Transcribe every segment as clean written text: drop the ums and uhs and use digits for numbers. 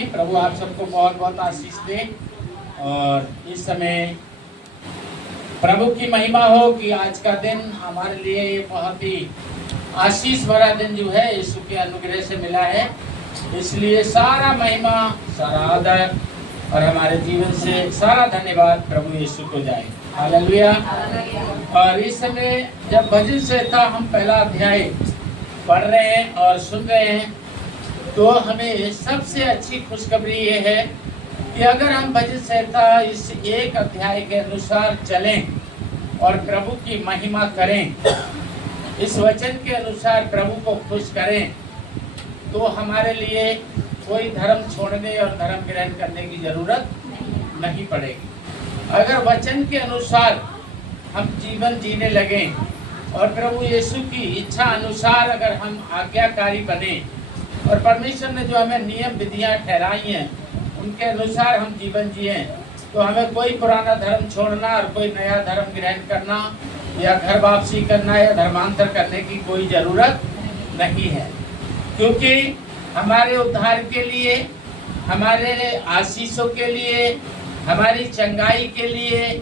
जी। प्रभु आप सबको बहुत बहुत आशीष दे। और इस समय प्रभु की महिमा हो कि आज का दिन हमारे लिए ये बहुत ही आशीष भरा दिन जो है यीशु के अनुग्रह से मिला है। इसलिए सारा महिमा, सारा आदर और हमारे जीवन से सारा धन्यवाद प्रभु यीशु को जाए। हालेलुया। और इस समय जब भजन संहिता हम पहला अध्याय पढ़ रहे हैं और सुन रहे हैं, तो हमें सबसे अच्छी खुशखबरी ये है कि अगर हम भजन संहिता इस एक अध्याय के अनुसार चलें और प्रभु की महिमा करें, इस वचन के अनुसार प्रभु को खुश करें, तो हमारे लिए कोई धर्म छोड़ने और धर्म ग्रहण करने की जरूरत नहीं पड़ेगी। अगर वचन के अनुसार हम जीवन जीने लगें और प्रभु यीशु की इच्छा अनुसार अगर हम आज्ञाकारी बने और परमेश्वर ने जो हमें नियम विधियां ठहराई हैं उनके अनुसार हम जीवन जिए, तो हमें कोई पुराना धर्म छोड़ना और कोई नया धर्म ग्रहण करना या घर वापसी करना या धर्मांतर करने की कोई ज़रूरत नहीं है। क्योंकि हमारे उद्धार के लिए, हमारे आशीषों के लिए, हमारी चंगाई के लिए,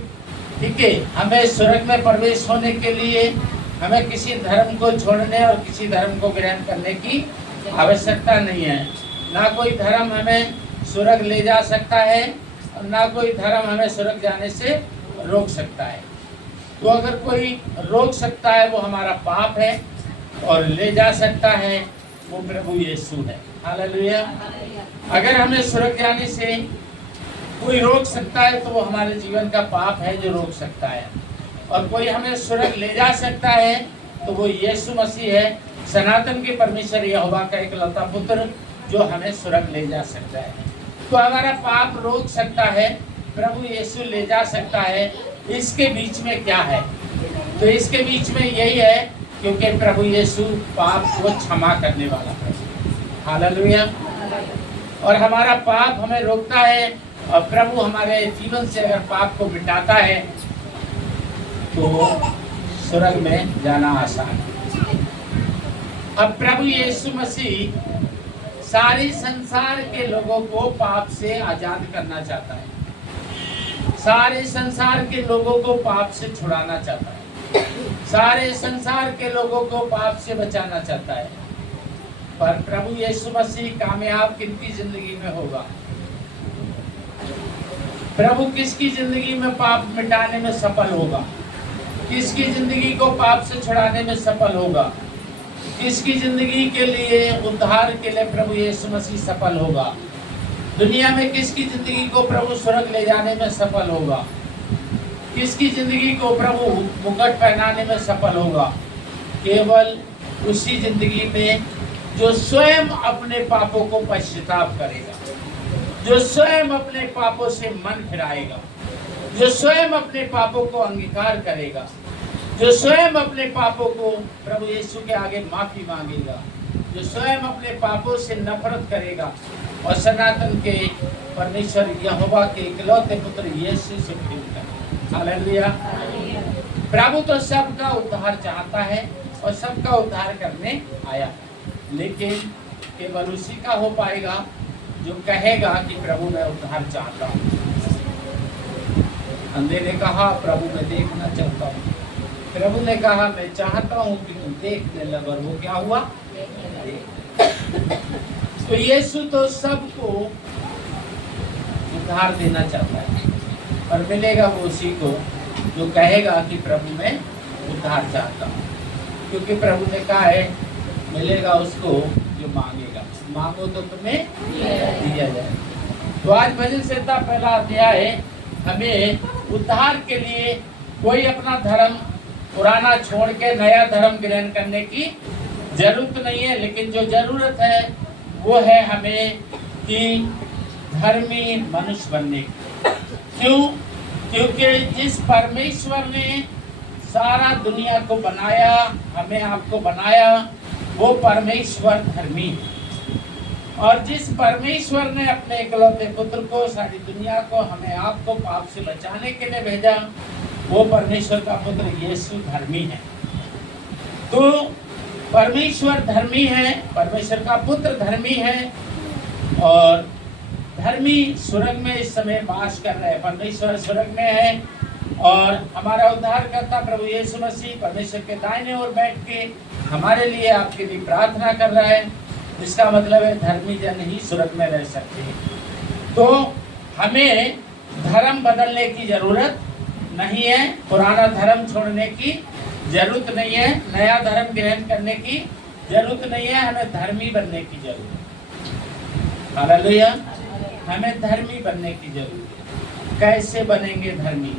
ठीक है, हमें स्वर्ग में प्रवेश होने के लिए हमें किसी धर्म को छोड़ने और किसी धर्म को ग्रहण करने की आवश्यकता नहीं है। ना कोई धर्म हमें स्वर्ग ले जा सकता है और ना कोई धर्म हमें स्वर्ग जाने से रोक सकता है। तो अगर कोई रोक सकता है वो हमारा पाप है और ले जा सकता है वो प्रभु यीशु है। हालेलुया। अगर हमें स्वर्ग जाने से कोई रोक सकता है तो वो हमारे जीवन का पाप है जो रोक सकता है। और कोई हमें स्वर्ग ले जा सकता है तो वो यीशु मसीह है, सनातन के परमेश्वर यहोवा का इकलौता पुत्र जो हमें स्वर्ग ले जा सकता है। तो हमारा पाप रोक सकता है, प्रभु यीशु ले जा सकता है। इसके बीच में क्या है? तो इसके बीच में यही है, क्योंकि प्रभु यीशु पाप को क्षमा करने वाला है। हालेलुया। और हमारा पाप हमें रोकता है और प्रभु हमारे जीवन से अगर पाप को मिटाता है तो स्वर्ग में जाना आसान है। अब प्रभु यीशु मसीह सारे संसार के लोगों को पाप से आजाद करना चाहता है, सारे संसार के लोगों को पाप से छुड़ाना चाहता है, सारे संसार के लोगों को पाप से बचाना चाहता है। पर प्रभु यीशु मसीह कामयाब किसकी जिंदगी में होगा? प्रभु किसकी जिंदगी में पाप मिटाने में सफल होगा? किसकी जिंदगी को पाप से छुड़ाने में सफल होगा? किसकी जिंदगी के लिए, उद्धार के लिए प्रभु यीशु मसीह सफल होगा? दुनिया में किसकी जिंदगी को प्रभु स्वर्ग ले जाने में सफल होगा? किसकी जिंदगी को प्रभु मुकुट पहनाने में सफल होगा? केवल उसी जिंदगी में जो स्वयं अपने पापों को पश्चाताप करेगा, जो स्वयं अपने पापों से मन फिराएगा, जो स्वयं अपने पापों को अंगीकार करेगा, जो स्वयं अपने पापों को प्रभु यीशु के आगे माफी मांगेगा, जो स्वयं अपने पापों से नफरत करेगा और सनातन के परमेश्वर यहोवा के इकलौते पुत्र यीशु से प्रेम करेगा। हालेलुया। प्रभु तो सबका उद्धार चाहता है और सबका उद्धार करने आया है, लेकिन केवल उसी का हो पाएगा जो कहेगा कि प्रभु मैं उद्धार चाहता हूँ। अंधे ने कहा प्रभु मैं देखना चाहता हूँ। प्रभु ने कहा मैं चाहता हूँ कि तुम देखने लग, और वो क्या हुआ? तो यीशु तो सबको उद्धार देना चाहता है और मिलेगा वो उसी को जो कहेगा कि प्रभु मैं उद्धार चाहता हूँ। क्योंकि प्रभु ने कहा है मिलेगा उसको जो मांगेगा। मांगो तो तुम्हें दिया जाए। तो आज भजन संहिता पहला अध्याय हमें उद्धार के लिए कोई अपना धर्म पुराना छोड़ के नया धर्म ग्रहण करने की जरूरत नहीं है, लेकिन जो जरूरत है वो है हमें कि धर्मी मनुष्य बनने की। क्यों? क्योंकि जिस परमेश्वर ने सारा दुनिया को बनाया, हमें आपको बनाया, वो परमेश्वर धर्मी है। और जिस परमेश्वर ने अपने इकलौते पुत्र को, सारी दुनिया को, हमें आपको पाप से बचाने के लिए भेजा, वो परमेश्वर का पुत्र यीशु धर्मी है। तो परमेश्वर धर्मी है, परमेश्वर का पुत्र धर्मी है और धर्मी स्वर्ग में इस समय वास कर रहे हैं। परमेश्वर स्वर्ग में है और हमारा उद्धारकर्ता प्रभु यीशु मसीह परमेश्वर के दाहिने ओर बैठ के हमारे लिए, आपके लिए प्रार्थना कर रहा है। इसका मतलब है धर्मी जन ही स्वर्ग में रह सकते हैं। तो हमें धर्म बदलने की जरूरत नहीं है, पुराना धर्म छोड़ने की जरूरत नहीं है, नया धर्म ग्रहण करने की जरूरत नहीं है। हमें धर्मी बनने की जरूरत है। हालेलुया। हमें धर्मी बनने की जरूरत है। कैसे बनेंगे धर्मी?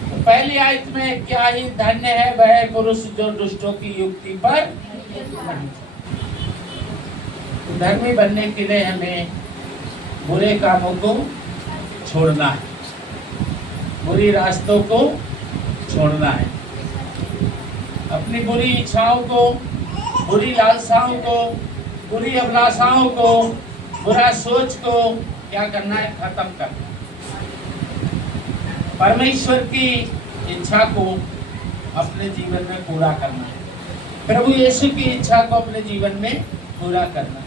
तो पहली आयत में, क्या ही धन्य है वह पुरुष जो दुष्टों की युक्ति पर नहीं। धर्मी बनने के लिए हमें बुरे कामों को छोड़ना है, बुरी रास्तों को छोड़ना है, अपनी बुरी इच्छाओं को, बुरी लालसाओं को, बुरी अभिलाषाओं को, बुरा सोच को क्या करना है? खत्म करना। परमेश्वर की इच्छा को अपने जीवन में पूरा करना है, प्रभु यीशु की इच्छा को अपने जीवन में पूरा करना है।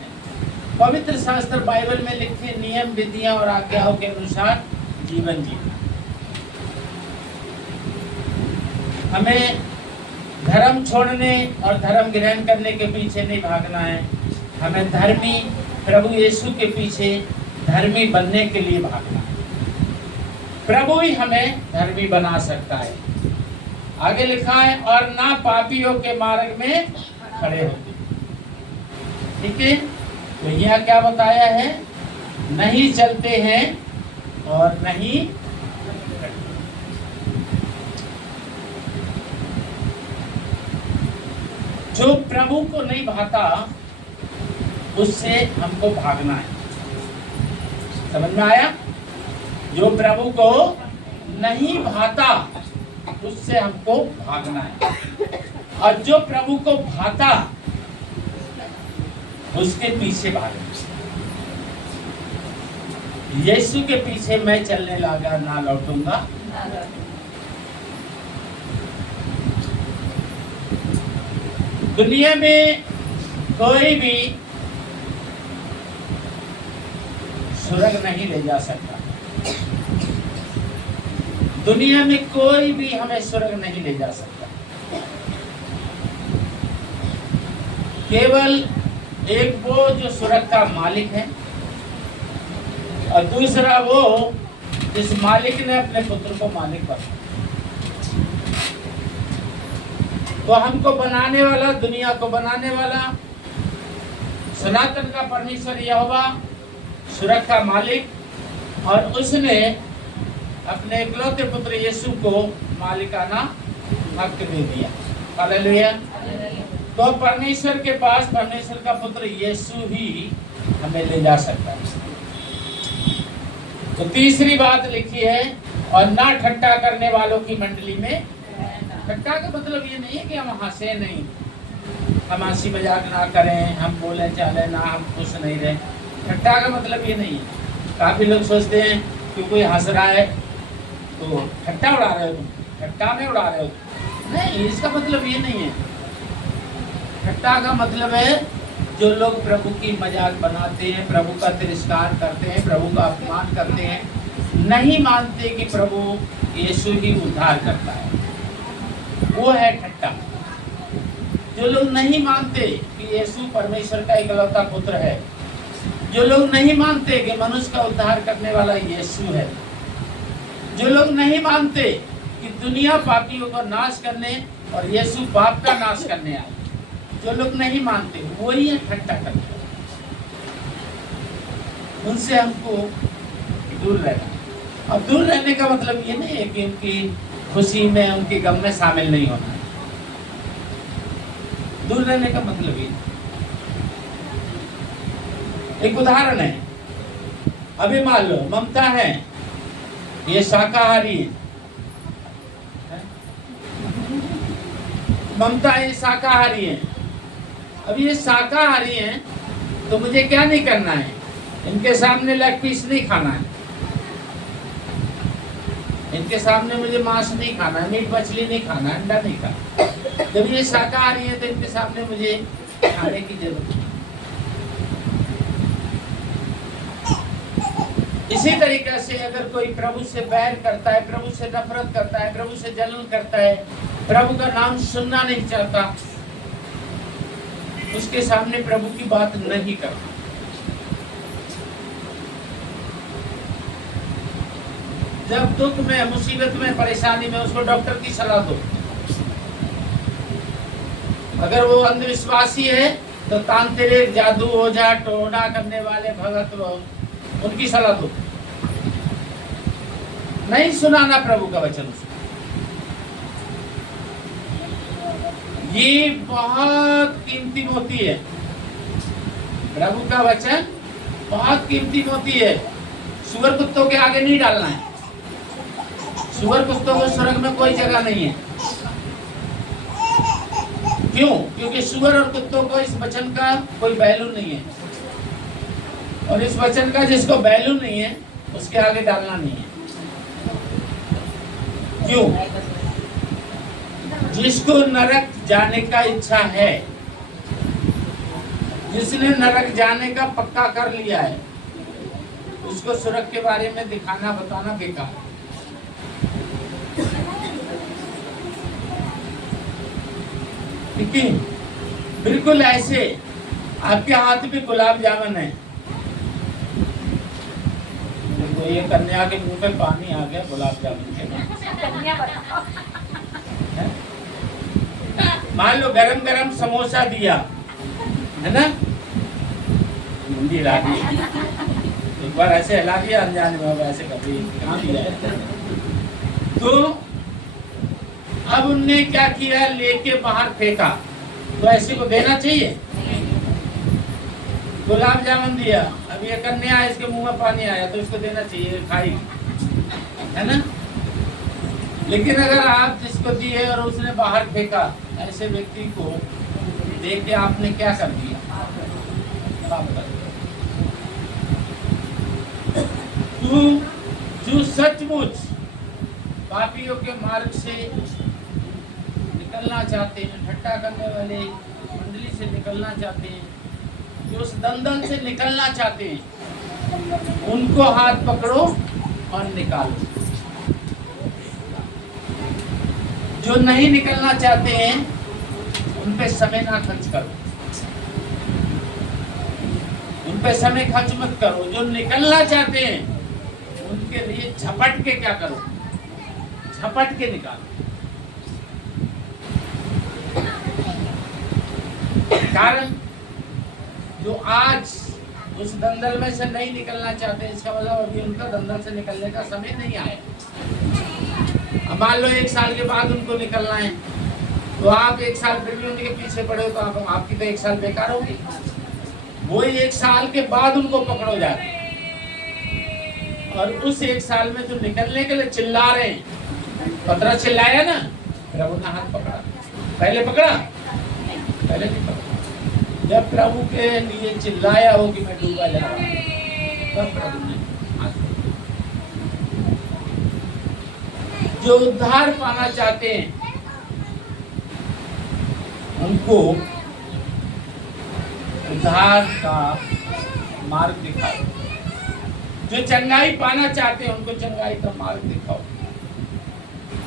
पवित्र शास्त्र बाइबल में लिखे नियम, विधियां और आज्ञाओं के अनुसार जीवन जीना। हमें धर्म छोड़ने और धर्म ग्रहण करने के पीछे नहीं भागना है। हमें धर्मी प्रभु यीशु के पीछे धर्मी बनने के लिए भागना है। प्रभु ही हमें धर्मी बना सकता है। आगे लिखा है, और ना पापियों के मार्ग में खड़े होते। ठीक है, तो यहाँ क्या बताया है? नहीं चलते हैं और नहीं। जो प्रभु को नहीं भाता उससे हमको भागना है। समझ में आया? जो प्रभु को नहीं भाता उससे हमको भागना है, और जो प्रभु को भाता उसके पीछे भागना। यीशु के पीछे मैं चलने लगा, ना लौटूंगा। दुनिया में कोई भी स्वर्ग नहीं ले जा सकता। दुनिया में कोई भी हमें स्वर्ग नहीं ले जा सकता। केवल एक वो जो स्वर्ग का मालिक है, और दूसरा वो जिस मालिक ने अपने पुत्र को मालिक बनाया। तो हमको बनाने वाला, दुनिया को बनाने वाला, सनातन का परमेश्वर यहोवा, स्वर्ग का मालिक, और उसने अपने इकलौते पुत्र यीशु को मालिकाना हक दे दिया। हालेलुया। तो परमेश्वर के पास परमेश्वर का पुत्र यीशु ही हमें ले जा सकता है। तो तीसरी बात लिखी है, और ना ठट्टा करने वालों की मंडली में। ठट्टा का मतलब ये नहीं है कि हम हंसे नहीं, हम हंसी मजाक ना करें, हम बोले चाले ना, हम खुश नहीं रहे। ठट्टा का मतलब ये नहीं है। काफी लोग सोचते हैं कि कोई हंस रहा है तो ठट्टा उड़ा रहे हो, तुम ठट्टा में उड़ा रहे हो। नहीं, इसका मतलब ये नहीं है। ठट्टा का मतलब है जो लोग प्रभु की मजाक बनाते हैं, प्रभु का तिरस्कार करते हैं, प्रभु का अपमान करते हैं, नहीं मानते कि प्रभु यीशु ही उद्धार करता है, वो है ठट्टा। जो लोग नहीं मानते कि यीशु परमेश्वर का इकलौता पुत्र है, जो लोग नहीं मानते कि मनुष्य का उद्धार करने वाला यीशु है, जो लोग नहीं मानते कि दुनिया पापियों को नाश करने और यीशु पाप का नाश करने आए, जो लोग नहीं मानते वही है ठट्टा करते। उनसे हमको दूर रहना। और दूर रहने का मतलब ये नहीं है कि उनकी खुशी में, उनके गम में शामिल नहीं होना है। दूर रहने का मतलब ये। एक उदाहरण है, अभी मान लो ममता है, ये शाकाहारी है, ममता ये शाकाहारी है। अब ये शाकाहारी है तो मुझे क्या नहीं करना है? इनके सामने लेग पीस नहीं खाना है, इनके सामने मुझे मांस नहीं खाना है, मीट मछली नहीं खाना है, अंडा नहीं खाना। जब ये शाकाहारी है तो इनके सामने मुझे खाने की जरूरत नहीं। इसी तरीके से अगर कोई प्रभु से बैर करता है, प्रभु से नफरत करता है, प्रभु से जलन करता है, प्रभु का नाम सुनना नहीं चाहता, उसके सामने प्रभु की बात नहीं करता। जब दुख में, मुसीबत में, परेशानी में उसको डॉक्टर की सलाह दो। अगर वो अंधविश्वासी है तो तांत्रिक, जादू, ओझा, टोना करने वाले भगत लोग, उनकी सलाह दो। नहीं सुनाना प्रभु का वचन उसको। ये बहुत कीमती मोती है, प्रभु का वचन बहुत कीमती मोती है। सुअर कुत्तों के आगे नहीं डालना है। सुअर कुत्तों को स्वर्ग में कोई जगह नहीं है। क्यों? क्योंकि सुअर और कुत्तों को इस वचन का कोई वैल्यू नहीं है, और इस वचन का जिसको वैल्यू नहीं है उसके आगे डालना नहीं है। क्यों? जिसको नरक जाने का इच्छा है, जिसने नरक जाने का पक्का कर लिया है, उसको स्वर्ग के बारे में दिखाना बताना बेकार। ठीक है? बिल्कुल ऐसे आपके हाथ में गुलाब जामुन है, तो ये कन्या के मुंह पे पानी आ गया गुलाब जामुन के मान लो गरम गरम समोसा दिया है ना, हिंदी ला दी, एक बार ऐसे हिला दिया अनजाने में, ऐसे कभी कहाँ दिया है। तो अब उनने क्या किया, लेके बाहर फेंका। तो ऐसे को देना चाहिए? गुलाब जामुन दिया, अब ये कन्या इसके मुंह में पानी आया तो इसको देना चाहिए, खाई, है ना। लेकिन अगर आप जिसको दिए और उसने बाहर फेंका, ऐसे व्यक्ति को देख के आपने क्या कर दिया? जो सचमुच पापियों के मार्ग से निकलना चाहते हैं, ठट्टा करने वाले मंडली से निकलना चाहते हैं, जो उस दलदल से निकलना चाहते हैं, उनको हाथ पकड़ो और निकालो। जो नहीं निकलना चाहते हैं उन पे समय ना खर्च करो, उन पे समय खर्च मत करो। जो निकलना चाहते हैं उनके लिए झपट के क्या करो, झपट के निकालो। कारण जो आज उस दंदल में से नहीं निकलना चाहते, इसका मतलब अभी उनका दंदल से निकलने का समय नहीं आया। अब मान लो 1 साल के बाद उनको निकलना है, तो आप 1 साल फिर भी उनके पीछे पड़े हो तो आपकी तो 1 साल बेकार होगी। वो 1 साल के बाद उनको पकड़ो जाके, और उस 1 साल में जो निकलने के लिए चिल्ला रहे हैं, 15 चिल्लाया ना, प्रभु ने हाथ पकड़ा। पहले पकड़ा? पहले नहीं पकड़ा। जब प्रभु के लिए चिल्लाया हो कि मैं डूबा जा रहा हूं, तब प्रभु ने हाथ पकड़ा। जो उद्धार पाना चाहते हैं उनको उद्धार का मार्ग दिखाओ। जो चंगाई पाना चाहते हैं उनको चंगाई का मार्ग दिखाओ।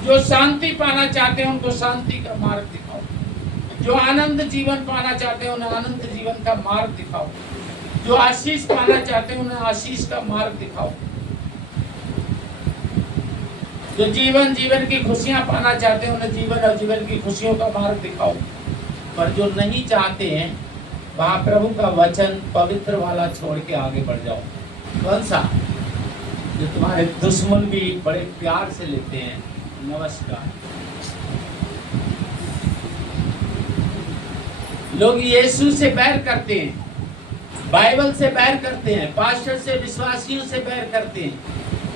जो शांति पाना चाहते हैं उनको शांति का मार्ग दिखाओ। जो आनंद जीवन पाना चाहते हैं उन्हें आनंद जीवन का मार्ग दिखाओ। जो आशीष पाना चाहते हैं उन्हें आशीष का मार्ग दिखाओ। जो जीवन की खुशियां पाना चाहते हैं उन्हें जीवन और जीवन की खुशियों का मार्ग दिखाओ। पर जो नहीं चाहते हैं वहां प्रभु का वचन पवित्र वाला छोड़ के आगे बढ़ जाओ। कौन सा? जो तुम्हारे दुश्मन भी बड़े प्यार से लेते हैं, नमस्कार। लोग यीशु से बैर करते हैं, बाइबल से बैर करते हैं, पास्टर से, विश्वासियों से बैर करते हैं,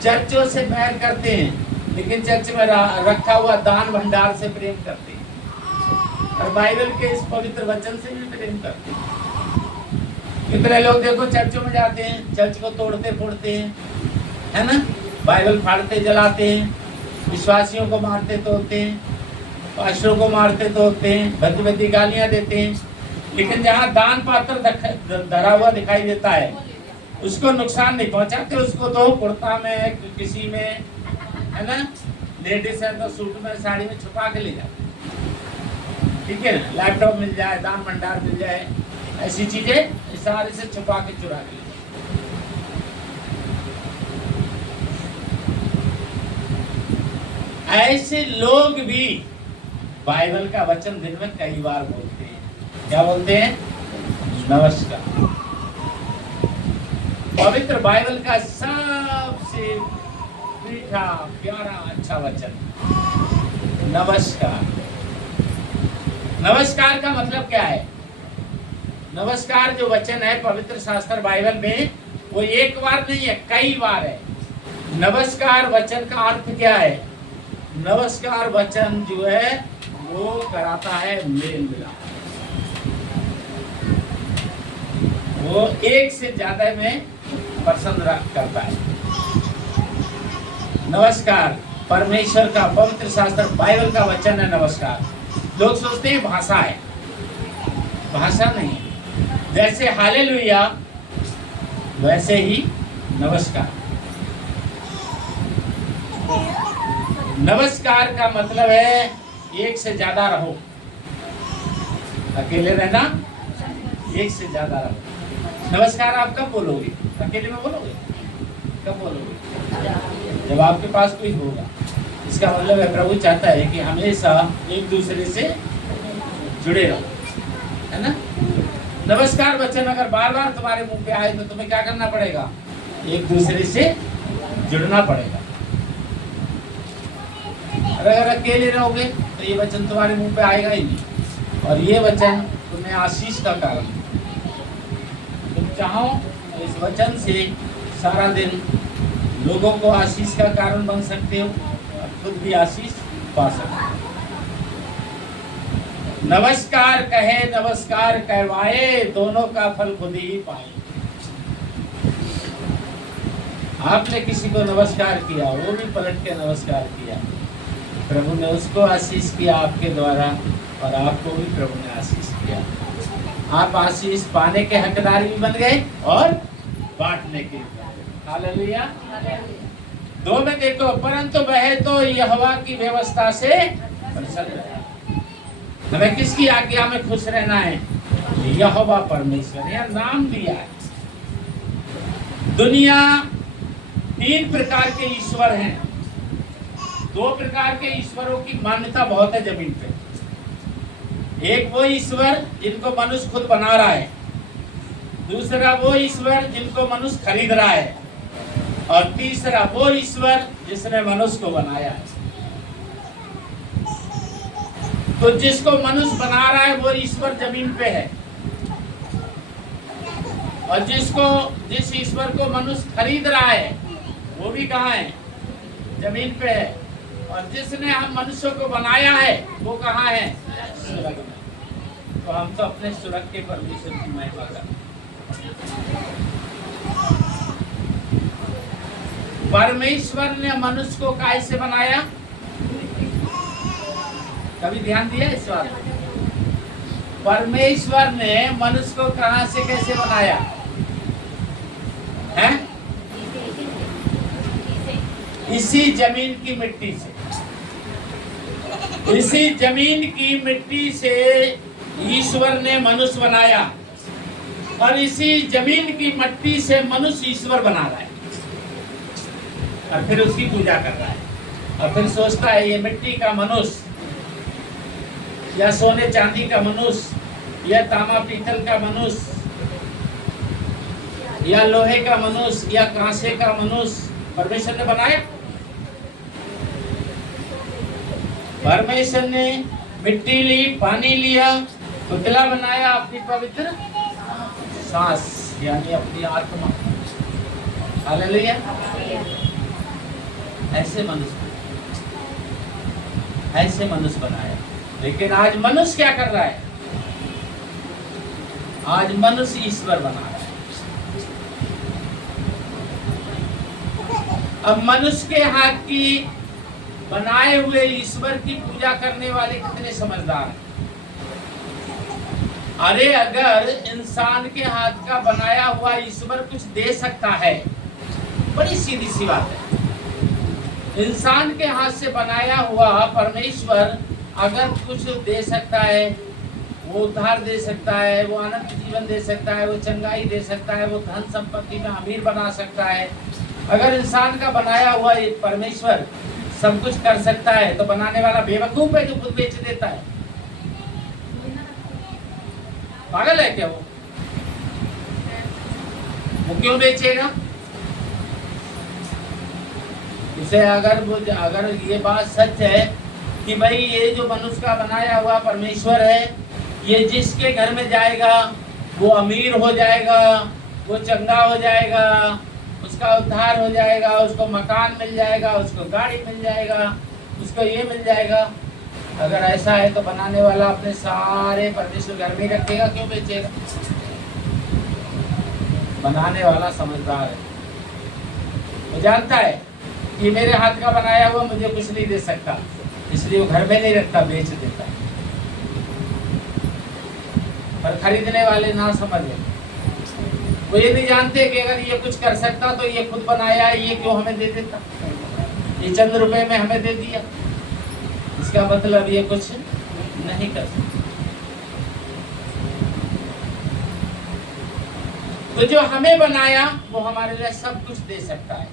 चर्चों से बैर करते हैं, लेकिन चर्च में रखा हुआ दान भंडार से प्रेम करते हैं, और बाइबल के इस पवित्र वचन से भी प्रेम करते हैं। कितने लोग देखो चर्चों में जाते हैं, चर्च को तोड़ते फोड़ते हैं, है ना, बाइबल फाड़ते जलाते हैं, विश्वासियों को मारते तोड़ते हैं, पास्टरों को मारते तोड़ते हैं, भद्दी भद्दी गालियां देते हैं। लेकिन जहाँ दान पात्र धरा हुआ दिखाई देता है उसको नुकसान नहीं पहुंचाते। उसको तो कुर्ता में, किसी में, है ना, लेडीज है तो सूट में, साड़ी में छुपा के ले जाते, ठीक है ना। लैपटॉप मिल जाए, दान भंडार मिल जाए, ऐसी चीजें सारे से छुपा के चुरा के ले जाते। ऐसे लोग भी बाइबल का वचन दिन में कई बार बोलते हैं। क्या बोलते हैं? नमस्कार। पवित्र बाइबल का सबसे मीठा, प्यारा, अच्छा वचन नमस्कार। नमस्कार का मतलब क्या है? नमस्कार जो वचन है पवित्र शास्त्र बाइबल में, वो एक बार नहीं है, कई बार है। नमस्कार वचन का अर्थ क्या है? नमस्कार वचन जो है वो कराता है मेल मिलाप। वो एक से ज्यादा में पसंद करता है। नमस्कार परमेश्वर का पवित्र शास्त्र बाइबल का वचन है। नमस्कार लोग सोचते हैं भाषा है, भाषा नहीं। जैसे हालेलुया वैसे ही नमस्कार। नमस्कार का मतलब है एक से ज्यादा रहो। अकेले रहना, एक से ज्यादा रहो। नमस्कार आप कब बोलोगे? अकेले में बोलोगे? कब बोलोगे? जब आपके पास कोई होगा। इसका मतलब है प्रभु चाहता है कि हमेशा एक दूसरे से जुड़े रहो, है ना। नमस्कार वचन अगर बार बार तुम्हारे मुंह पे आए तो तुम्हें क्या करना पड़ेगा? एक दूसरे से जुड़ना पड़ेगा। अगर अकेले रहोगे तो ये वचन तुम्हारे मुंह पे आएगा ही नहीं। और ये वचन तुम्हें आशीष का कारण है। तुम चाहो तो इस वचन से सारा दिन लोगों को आशीष का कारण बन सकते हो और खुद भी आशीष पा सकते हो। नमस्कार कहे, नमस्कार कहवाए, दोनों का फल खुद ही पाए। आपने किसी को नमस्कार किया, वो भी पलट के नमस्कार किया, प्रभु ने उसको आशीष किया आपके द्वारा, और आपको भी प्रभु ने आशीष किया। आप आशीष पाने के हकदार भी बन गए और बांटने के। हालेलुया। 2 में देखो, परंतु वह तो यहोवा की व्यवस्था से प्रसन्न है। हमें किसकी आज्ञा में खुश रहना है? यहोवा परमेश्वर, यह नाम दिया है। दुनिया 3 प्रकार के ईश्वर हैं। 2 प्रकार के ईश्वरों की मान्यता बहुत है जमीन पे। एक वो ईश्वर जिनको मनुष्य खुद बना रहा है, दूसरा वो ईश्वर जिनको मनुष्य खरीद रहा है, और तीसरा वो ईश्वर जिसने मनुष्य को बनाया है। तो जिसको मनुष्य बना रहा है वो ईश्वर जमीन पे है, और जिस ईश्वर को मनुष्य खरीद रहा है वो भी कहाँ है? जमीन पे है। और जिसने हम मनुष्यों को बनाया है वो कहाँ है? स्वर्ग में। तो हम तो अपने स्वर्ग के परमेश्वर की महिमा करते हैं। परमेश्वर ने मनुष्य को कैसे बनाया? कभी ध्यान दिया इस बात? परमेश्वर ने मनुष्य को कहां से कैसे बनाया है? इसी जमीन की मिट्टी से। इसी जमीन की मिट्टी से ईश्वर ने मनुष्य बनाया, और इसी जमीन की मिट्टी से मनुष्य ईश्वर बना रहा है, और फिर उसकी पूजा कर रहा है, और फिर सोचता है ये मिट्टी का मनुष्य, या सोने चांदी का मनुष्य, या तांबा पीतल का मनुष्य, या लोहे का मनुष्य, या कांसे का मनुष्य परमेश्वर ने बनाया। परमेश्वर ने मिट्टी ली, पानी लिया, पुतला बनाया, अपनी पवित्र सांस यानी अपनी आत्मा। हालेलुया। ऐसे मनुष्य बनाया। लेकिन आज मनुष्य क्या कर रहा है? आज मनुष्य ईश्वर बना रहा है। अब मनुष्य के हाथ की बनाए हुए ईश्वर की पूजा करने वाले कितने समझदार हैं। अरे अगर इंसान के हाथ का बनाया हुआ ईश्वर कुछ दे सकता है, बड़ी सीधी सी बात है, इंसान के हाथ से बनाया हुआ परमेश्वर अगर कुछ दे सकता है, वो उद्धार दे सकता है, वो अनंत जीवन दे सकता है, वो चंगाई दे सकता है, वो धन संपत्ति में अमीर बना सकता है। अगर इंसान का बनाया हुआ एक परमेश्वर सब कुछ कर सकता है, तो बनाने वाला बेवकूफ है जो खुद बेच देता है। पागल है क्या वो क्यों बेचेगा? इसे अगर ये बात सच है कि भाई ये जो मनुष्य का बनाया हुआ परमेश्वर है, ये जिसके घर में जाएगा वो अमीर हो जाएगा, वो चंगा हो जाएगा, उसका उद्धार हो जाएगा, उसको मकान मिल जाएगा, उसको गाड़ी मिल जाएगा, उसको ये मिल जाएगा। अगर ऐसा है तो बनाने वाला अपने सारे परमेश्वर घर में रखेगा, क्यों बेचेगा? बनाने वाला समझदार है, वो जानता है कि मेरे हाथ का बनाया हुआ मुझे कुछ नहीं दे सकता, इसलिए वो घर में नहीं रखता, बेच देता है। पर खरीदने वाले ना समझे, वो ये नहीं जानते कि अगर ये कुछ कर सकता तो ये खुद बनाया है, ये क्यों हमें दे देता, ये चंद रुपए में हमें दे दिया, इसका मतलब ये कुछ नहीं कर सकता। तो जो हमें बनाया वो हमारे लिए सब कुछ दे सकता है,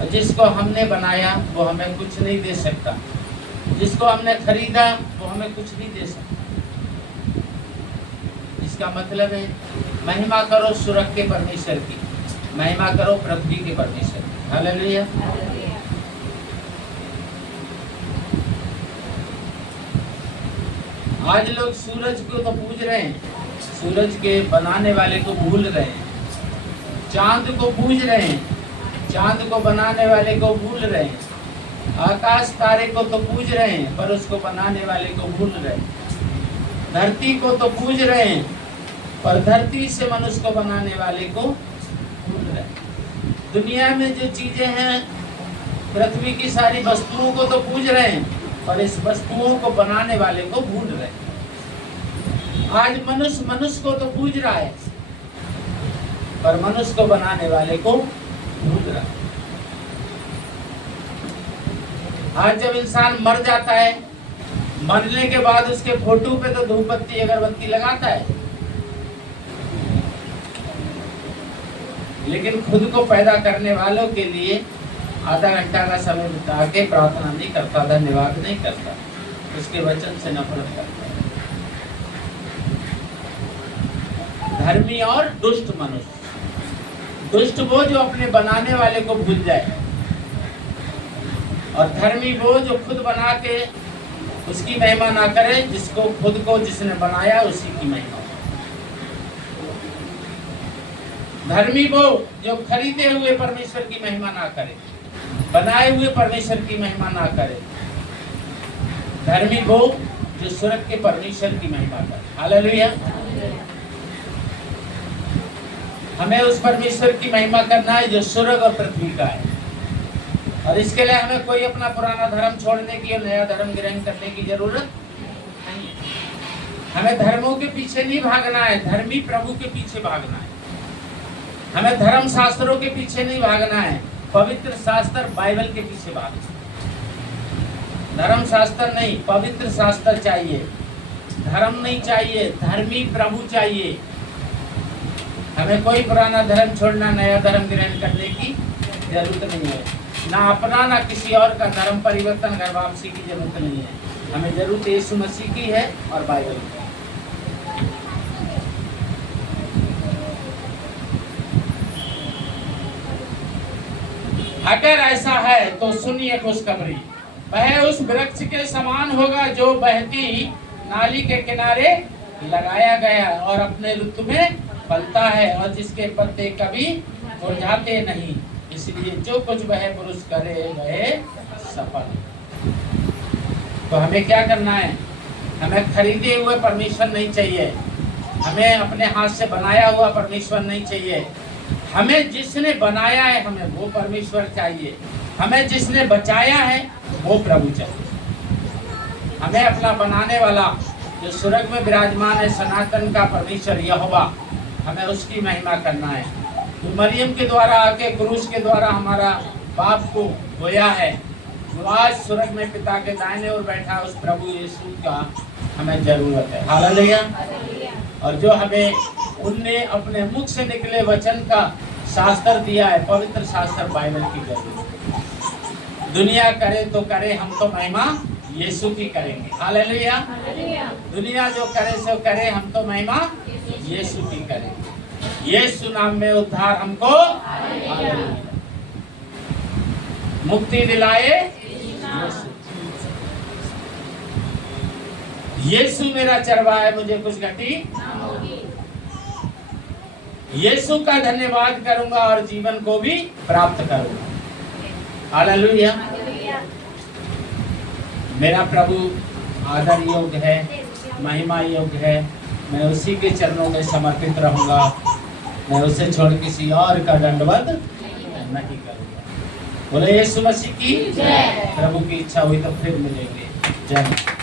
और जिसको हमने बनाया वो हमें कुछ नहीं दे सकता, जिसको हमने खरीदा वो हमें कुछ नहीं दे सकता। इसका मतलब है महिमा करो स्वर्ग के परमेश्वर की, महिमा करो पृथ्वी के परमेश्वर की। हालेलुया। आज लोग सूरज को तो पूज रहे हैं, सूरज के बनाने वाले को भूल रहे हैं, चांद को पूज रहे हैं, चांद को बनाने वाले को भूल रहे हैं, आकाश तारे को तो पूज रहे हैं पर उसको बनाने वाले को भूल रहे हैं, धरती को तो पूज रहे हैं पर धरती से मनुष्य को बनाने वाले को भूल रहे हैं। दुनिया में जो चीजें हैं, पृथ्वी की सारी वस्तुओं को तो पूज रहे हैं पर इस वस्तुओं को बनाने वाले को भूल रहे हैं। आज मनुष्य को तो पूज रहा है पर मनुष्य को बनाने वाले को भूल रहा है। आज जब इंसान मर जाता है, मरने के बाद उसके फोटो पे तो धूप बत्ती अगरबत्ती लगाता है, लेकिन खुद को पैदा करने वालों के लिए आधा घंटा का समय बिता के प्रार्थना नहीं करता, धन्यवाद नहीं करता, उसके वचन से नफरत करता है। धर्मी और दुष्ट मनुष्य, दुष्ट वो जो अपने बनाने वाले को भूल जाए, और धर्मी वो जो खुद बना के उसकी महिमा ना करे, जिसको खुद को जिसने बनाया उसी की महिमा। धर्मी वो जो खरीदे हुए परमेश्वर की महिमा ना करे, बनाए हुए परमेश्वर की महिमा ना करे। धर्मी वो जो स्वर्ग के परमेश्वर की महिमा करे। हालेलुया। हमें उस परमेश्वर की महिमा करना है जो स्वर्ग और पृथ्वी का है, और इसके लिए हमें कोई अपना पुराना धर्म छोड़ने की और नया धर्म ग्रहण करने की जरूरत नहीं है। हमें धर्मों के पीछे नहीं भागना है, धर्मी प्रभु के पीछे भागना है। हमें धर्म शास्त्रों के पीछे नहीं भागना है, पवित्र शास्त्र बाइबल के पीछे भागना है। धर्म शास्त्र नहीं, पवित्र शास्त्र चाहिए, धर्म नहीं चाहिए, धर्मी प्रभु चाहिए। हमें कोई पुराना धर्म छोड़ना, नया धर्म ग्रहण करने की जरूरत नहीं है। ना अपना ना किसी और का धर्म परिवर्तन, घर वापसी की जरूरत नहीं है। हमें जरूरत यीशु मसीह की है और बाइबल की। अगर ऐसा है तो सुनिए खुशखबरी, वह उस वृक्ष के समान होगा जो बहती नाली के किनारे लगाया गया और अपने ऋतु में फलता है, और जिसके पत्ते कभी मुरझाते नहीं। इसलिए जो कुछ वह पुरुष करे वह सफल। तो हमें क्या करना है? हमें खरीदे हुए परमेश्वर नहीं चाहिए, हमें अपने हाथ से बनाया हुआ परमेश्वर नहीं चाहिए। हमें जिसने बनाया है हमें वो परमेश्वर चाहिए, हमें जिसने बचाया है वो प्रभु चाहिए। हमें अपना बनाने वाला जो स्वर्ग में विराजमान है, सनातन का परमेश्वर यहोवा, हमें उसकी महिमा करना है। जो मरियम के द्वारा आके क्रूस के द्वारा हमारा पाप को धोया है, जो आज स्वर्ग में पिता के दाहिने ओर बैठा, उस प्रभु यीशु का हमें जरूरत है। हालेलुया। और जो हमें उनने अपने मुख से निकले वचन का शास्त्र दिया है, पवित्र शास्त्र बाइबल की जरूरत है। दुनिया करे तो करे, हम तो महिमा यीशु की करेंगे। हालेलुया। दुनिया जो करे सो करे, हम तो महिमा यीशु की करेंगे। यीशु नाम में उद्धार हमको मुक्ति दिलाए यीशु मेरा चरवाहा, मुझे कुछ घटी। यीशु का धन्यवाद करूंगा और जीवन को भी प्राप्त करूंगा। हालेलुया। मेरा प्रभु आदर योग्य है, महिमा योग्य है। मैं उसी के चरणों में समर्पित रहूंगा। मैं उसे छोड़ किसी और का दंडवत नहीं करूंगा। बोले यीशु मसीह की जय। प्रभु की इच्छा हुई तो फिर मिलेंगे। जय।